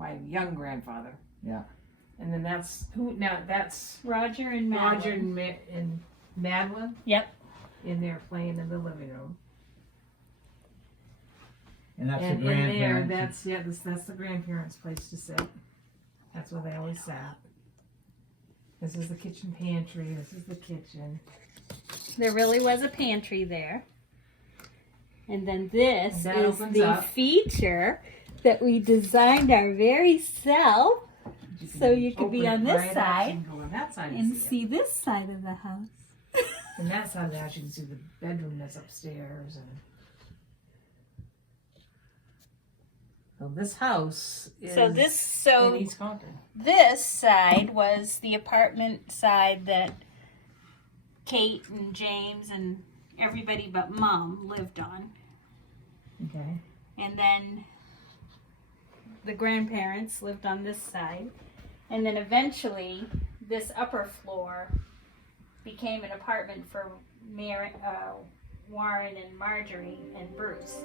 my young grandfather. Yeah. And then that's who now. That's Roger and Madeline. Roger and Madeline. Yep. In there playing in the living room. And that's And the in there, grandparents. that's the grandparents' place to sit. That's where they always sat. This is the kitchen pantry. This is the kitchen. There really was a pantry there. And then this And that is opens the up. feature that we designed our very self. So you could be open on it this right up side and go on that side and see it. see this side of the house. And that side of the house, you can see the bedroom that's upstairs. And so this house is in East Compton. This side was the apartment side that Kate and James and everybody but Mom lived on. Okay. And then the grandparents lived on this side. And then eventually this upper floor became an apartment for Warren and Marjorie and Bruce.